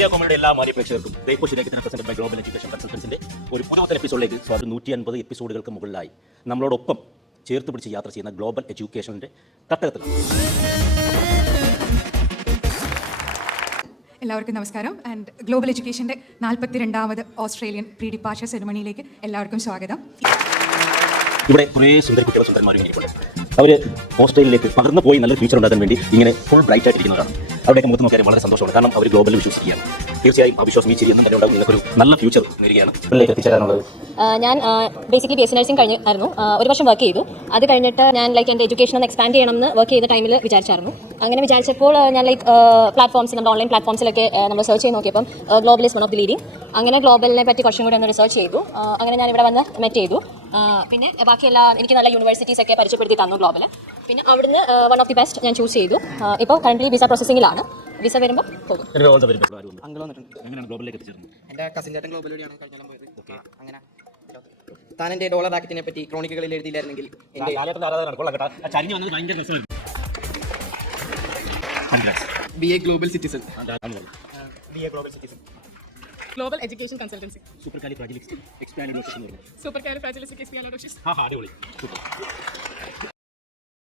Media കോമഡിയുടെ എല്ലാ മാന്യ പ്രേക്ഷകർക്കും ബ്രേക്ക്ഫാസ്റ്റിലേക്ക് പ്രസന്റ് ബൈ ഗ്ലോബൽ എഡ്യൂക്കേഷൻ കൺസൾട്ടൻസിന്റെ ഒരു പുതിയ എപ്പിസോഡിലേക്ക് സ്വാഗതം. 150 എപ്പിസോഡുകൾക്ക് മുകളിലായി നമ്മളോടൊപ്പം ചേർത്ത് പിടിച്ച് യാത്ര ചെയ്യുന്ന ഗ്ലോബൽ എഡ്യൂക്കേഷൻ്റെ തട്ടകത്തിൽ. എല്ലാവർക്കും നമസ്കാരം. ആൻഡ് ഗ്ലോബൽ എഡ്യൂക്കേഷൻ്റെ 42ാമത് ഓസ്ട്രേലിയൻ പ്രീ ഡിപ്പാർച്ചർ സെറിമണിയിലേക്ക് എല്ലാവർക്കും സ്വാഗതം. ഇവിടെ കുറേ സുന്ദര കുട്ടികളും സുന്ദരന്മാരും ഇരിക്കുന്നുണ്ട്. അവർ ഓസ്ട്രേലിയയിലേക്ക് പകർന്നു പോയി നല്ലൊരു ഫ്യൂച്ചർ ഉണ്ടാക്കാൻ വേണ്ടി ഇങ്ങനെ ഫുൾ ബ്രൈറ്റ് ആയിട്ടിരിക്കുന്നതാണ്. അവിടെയൊക്കെ മുഖത്ത് നോക്കിയാൽ വളരെ സന്തോഷമാണ്. കാരണം അവർ ഗ്ലോബലിൽ വിശ്വസിക്കുകയാണ്. തീർച്ചയായും ആ വിശ്വാസം ഈ ചിരിയൊന്നും തന്നെ ഉണ്ടാകും. നിങ്ങൾക്കൊരു നല്ല ഫ്യൂച്ചർ നേരുകയാണ്. ഇതിലേക്ക് എത്തിച്ചേരാനുള്ളത് ഞാൻ basically B S C nursing കഴിഞ്ഞായിരുന്നു. ഒരു വർഷം വർക്ക് ചെയ്തു. അത് കഴിഞ്ഞിട്ട് ഞാൻ എൻ്റെ എഡ്യൂക്കേഷൻ ഒന്ന് എക്സ്പാൻഡ് ചെയ്യണമെന്ന് വർക്ക് ചെയ്ത ടൈമിൽ വിചാരിച്ചായിരുന്നു. അങ്ങനെ വിചാരിച്ചപ്പോൾ ഞാൻ പ്ലാറ്റ്ഫോംസ്, നമ്മുടെ ഓൺലൈൻ പ്ലാറ്റ്ഫോംസിലൊക്കെ നമ്മൾ സെർച്ച് ചെയ്ത് നോക്കിയപ്പം global is one of the leading. അങ്ങനെ ഗ്ലോബലിനെ പറ്റി കുറച്ചും കൂടി ഒന്ന് റിസർച്ച് ചെയ്തു. അങ്ങനെ ഞാൻ ഇവിടെ വന്ന് മെറ്റ് ചെയ്തു. പിന്നെ ബാക്കിയെല്ലാം എനിക്ക് നല്ല യൂണിവേഴ്സിറ്റീസ് ഒക്കെ പരിചയപ്പെടുത്തി തന്നു ഗ്ലോബൽ. പിന്നെ അവിടുന്ന് വൺ ഓഫ് ദി ബെസ്റ്റ് ഞാൻ ചൂസ് ചെയ്തു. ഇപ്പോൾ കറന്റ് വിസ പ്രോസസ്സിംഗിലാണ്. വിസ വരുമ്പോൾ പോകും. എൻ്റെ കസിൻ ചേട്ടൻ ഗ്ലോബൽ വഴിയാണ് കഴിഞ്ഞാലും പോയത്. അങ്ങനെ താൻ എൻ്റെ ഡോളർ ആക്ടിനെ പറ്റി ക്രോണിക്കുകളിൽ എഴുതിയില്ലായിരുന്നെങ്കിൽ BA global citizen. Global Education Consultancy. Supercalifragilisticexpialidocious. Supercalifragilisticexpialidocious. അടിപൊളി.